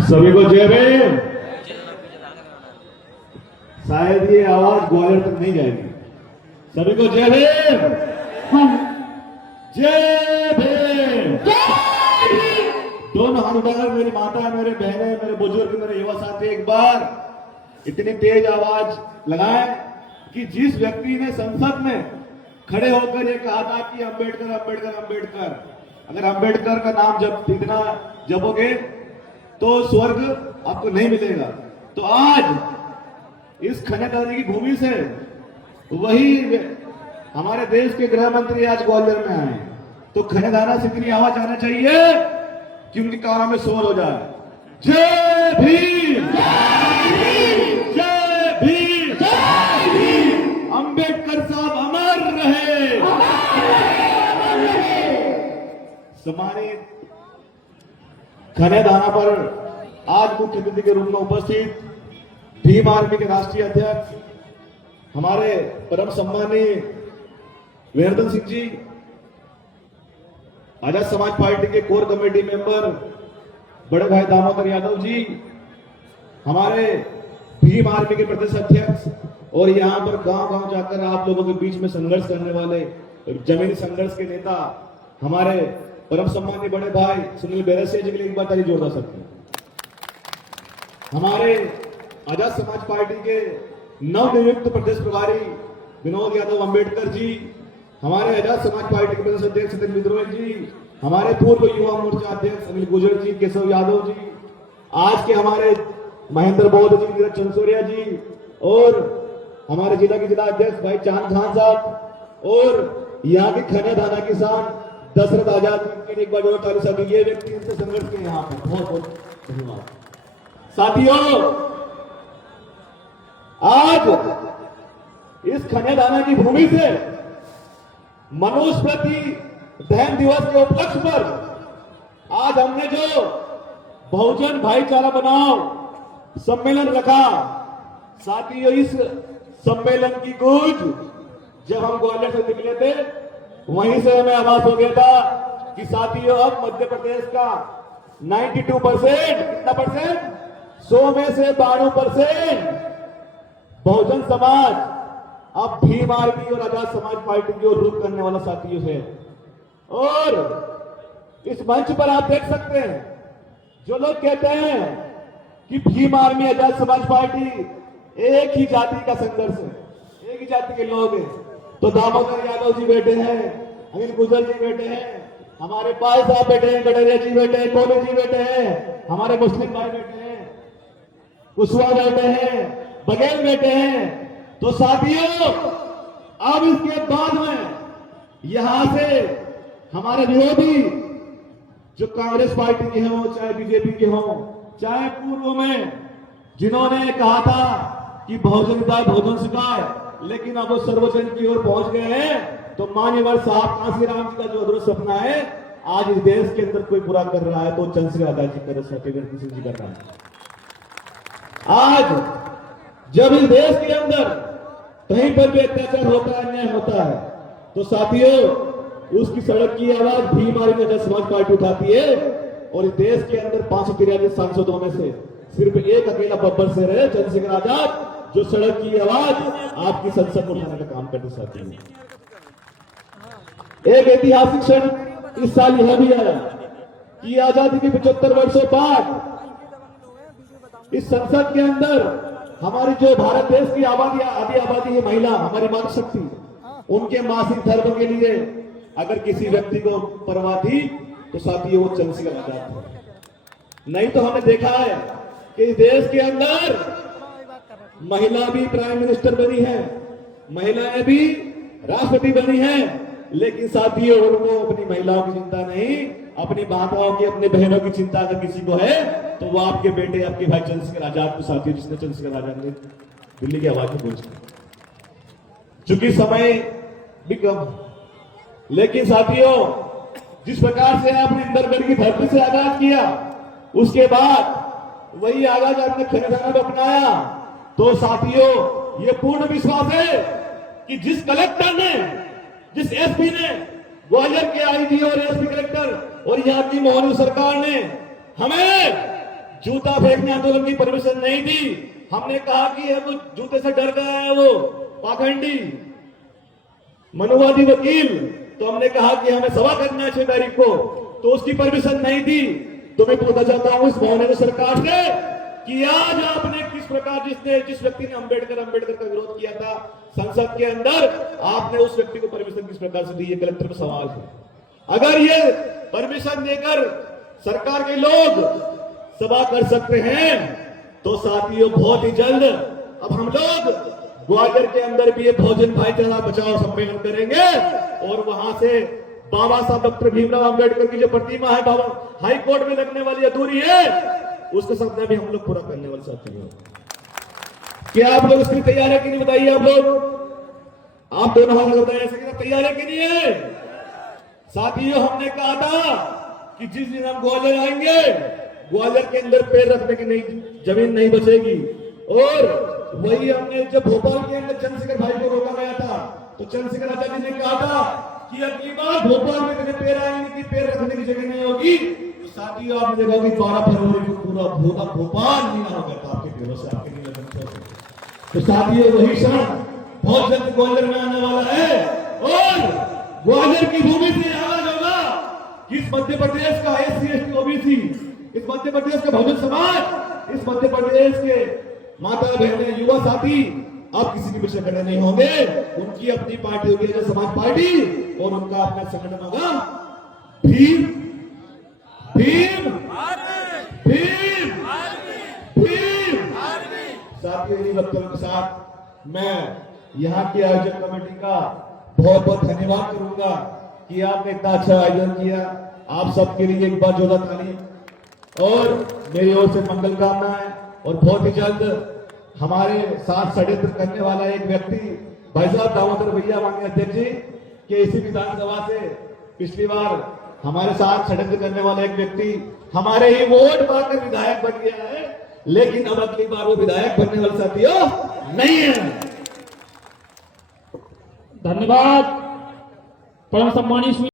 सभी को जय भीम। शायद ये आवाज ग्वालियर तक नहीं जाएगी। सभी को जय भीम। जय भीम। दोनों हाथ उठाकर मेरी माता, मेरे बहनें, मेरे बुजुर्ग, मेरे युवा साथी एक बार इतनी तेज आवाज लगाएं कि जिस व्यक्ति ने संसद में खड़े होकर ये कहा था कि अंबेडकर अंबेडकर अंबेडकर, अगर अंबेडकर का नाम जब इतना जपोगे तो स्वर्ग आपको नहीं मिलेगा। तो आज इस खन्यादानी की भूमि से वही हमारे देश के गृह मंत्री आज ग्वालियर में आए, तो खन्यादाना से इतनी आवाज आना चाहिए कि उनके कानों में शोर हो जाए। जय भीम, जय भीम, अंबेडकर साहब अमर रहे। सम्मानित खन्यादाना पर आज मुख्य अतिथि के रूप में उपस्थित भीम आर्मी के राष्ट्रीय अध्यक्ष हमारे परम सम्मानीय वीरधन सिंह जी, आजाद समाज पार्टी के कोर कमेटी मेंबर बड़े भाई दामोदर यादव जी, हमारे भीम आर्मी के प्रदेश अध्यक्ष और यहाँ पर गांव-गांव जाकर आप लोगों के बीच में संघर्ष करने वाले जमीनी संघर्ष के नेता हमारे परम सम्मानीय बड़े भाई सुनील बेरसिया जी के लिए एक बार ताली जोरदार सकते हैं। हमारे आजाद समाज पार्टी के नवनियुक्त प्रदेश प्रभारी विनोद यादव अंबेडकर जी, हमारे आजाद समाज पार्टी के प्रदेश अध्यक्ष सत्येंद्र विद्रोही जी, हमारे पूर्व युवा मोर्चा अध्यक्ष अनिल गुर्जर जी, केशव यादव जी, आज के हमारे महेंद्र बौद्ध जी, नीरज चंसोरिया जी और हमारे जिला के जिला अध्यक्ष भाई चांद खान साहब और यहाँ के खन्यादाना किसान दशरथ आजाद जी के एक बार जोर ताली साथी, ये व्यक्ति इनसे संघर्ष के यहाँ पे बहुत बहुत धन्यवाद। साथियों, आज इस खन्यादाना की भूमि से मनुस्मृति दहन दिवस के उपलक्ष्य पर आज हमने जो बहुजन भाईचारा बनाओ सम्मेलन रखा, साथियों इस सम्मेलन की गूंज जब हम ग्वालियर से निकले थे वहीं से हमें आभास हो गया था कि साथियों अब मध्य प्रदेश का 92% कितना परसेंट, 100 में से 92% बहुजन समाज अब भीम आर्मी और आजाद समाज पार्टी की ओर रुख करने वाला साथियों है। और इस मंच पर आप देख सकते हैं जो लोग कहते हैं कि भीम आर्मी आजाद समाज पार्टी एक ही जाति का संघर्ष है, एक ही जाति के लोग हैं, तो दामोदर यादव जी बैठे हैं, अनिल गुर्जर जी बैठे हैं, हमारे पाल साहब बैठे हैं, कटरिया जी बैठे हैं, कोले जी बैठे हैं, हमारे मुस्लिम भाई बैठे हैं, कुशवाहा बैठे हैं, बघेल बैठे हैं। तो साथियों अब इसके बाद में यहां से हमारे विरोधी जो कांग्रेस पार्टी के हों, चाहे बीजेपी के हों, चाहे पूर्व में जिन्होंने कहा था कि बहुजन हिताय बहुजन सुखाय, लेकिन अब वो सर्वजन की ओर पहुंच गए हैं, तो मान्यवर साहब कांशीराम जी का जो अधूरा सपना है आज इस देश के अंदर कोई पूरा कर रहा है तो चंद्रशेखर आजाद जी कर रहे, सत्येंद्र सिंह जी कर रहा है। आज जब इस देश के अंदर कहीं पर भी अत्याचार होता है, अन्याय होता है, तो साथियों उसकी सड़क की आवाज भीम आर्मी आजाद समाज पार्टी उठाती है। और इस देश के अंदर 543 सांसदों में से सिर्फ एक अकेला बब्बर से रहे चंद्रशेखर आजाद, जो सड़क की आवाज आपकी संसद में उठाने का काम करते साथियों। एक ऐतिहासिक क्षण इस साल यह भी है कि आजादी के 75 वर्षों बाद इस संसद के अंदर हमारी जो भारत देश की आबादी आधी आबादी है महिला, हमारी मातृशक्ति, उनके मासिक धर्म के लिए अगर किसी व्यक्ति को परवाह थी तो साथियों वो चंद्रशेखर आजाद थे। नहीं तो हमने देखा है कि इस देश के अंदर महिला भी प्राइम मिनिस्टर बनी है, महिलाएं भी राष्ट्रपति बनी है, लेकिन साथियों उनको अपनी महिलाओं की चिंता नहीं, अपनी माताओं की, अपने बहनों की चिंता अगर किसी को है तो वो आपके बेटे, आपके भाई चंद्रशेखर आजाद को, साथियों जिसने चंद्रशेखर आजाद ने दिल्ली की आवाज में पहुंचा। चूंकि समय भी कम, लेकिन साथियों जिस प्रकार से आपने इंदरगढ़ की धरती से आगाज किया, उसके बाद वही आगाज आपने खन्यादाना में अपनाया, तो साथियों ये पूर्ण विश्वास है कि जिस कलेक्टर ने, जिस एसपी ने, ग्वालियर के आईजी और एसपी कलेक्टर और यहाँ की मोहन सरकार ने हमें जूता फेंकने आंदोलन की परमिशन नहीं दी। हमने कहा कि वो जूते से डर गया है, वो पाखंडी मनुवादी वकील, तो हमने कहा कि हमें सभा करना है 6 तारीख को, तो उसकी परमिशन नहीं दी। तो मैं पूछना चाहता हूं इस मौलाना सरकार से कि आज आपने किस प्रकार जिस व्यक्ति ने अंबेडकर का विरोध किया था संसद के अंदर, आपने उस व्यक्ति को परमिशन किस प्रकार से दी? ये कलेक्टर में सवाल है। अगर ये परमिशन देकर सरकार के लोग सभा कर सकते हैं तो साथियों बहुत ही जल्द अब हम लोग ग्वालियर के अंदर भी ये बहुजन भाईचारा बचाओ सम्मेलन करेंगे और वहां से बाबा साहब डॉक्टर भीमराव अंबेडकर की जो प्रतिमा है बाबा हाई कोर्ट में लगने वाली अधूरी है, उसका सपना भी हम लोग पूरा करने वाले साथियों। क्या आप लोग इसकी तैयार है कि नहीं बताइए? आप लोग, आप दोनों हाथ बताइए, तैयार है कि नहीं है? साथियों हमने कहा था कि जिस दिन हम ग्वालियर आएंगे, ग्वालियर के अंदर पैर रखने की नहीं जमीन नहीं बचेगी। और वही हमने जब भोपाल के अंदर चंद्रशेखर भाई को रोका गया था, तो चंद्रशेखर आचार्य जी ने कहा था कि अगली बार भोपाल में कहीं पैर आएंगे कि पैर रखने की जगह नहीं होगी। तो साथियों आपने देखा कि 12 फरवरी को पूरा भोपाल नीला हो गया था आपके पैरों से, आपके नीले बच्चों से। तो साथियों वही क्षण बहुत जल्द ग्वालियर में आने वाला है और ग्वालियर की भूमि से आवाज होगा कि इस मध्य प्रदेश का SC ST OBC, इस मध्य प्रदेश का बहुजन समाज, इस मध्य प्रदेश के माता बहनें युवा साथी अब किसी के पीछे खड़े नहीं होंगे। उनकी अपनी पार्टी होगी जन समाज पार्टी और उनका अपना संगठन होगा भीम भीम भीम भीम। साथियों इन्हीं वक्तव्यों के साथ मैं यहाँ की आयोजक कमेटी का बहुत बहुत धन्यवाद करूंगा कि आपने इतना अच्छा आयोजन किया। आप सबके लिए एक बार जोरदार ताली और मेरी ओर से मंगल कामनाएं। और बहुत ही जल्द हमारे साथ षड्यंत्र करने वाला एक व्यक्ति भाई साहब दामोदर भैया माननीय अध्यक्ष जी के इसी विधानसभा से पिछली बार हमारे साथ षड्यंत्र करने वाला एक व्यक्ति हमारे ही वोट पाकर विधायक बन गया है, लेकिन अब अगली बार वो विधायक बनने वाले साथियों नहीं है। धन्यवाद। परम सम्मानित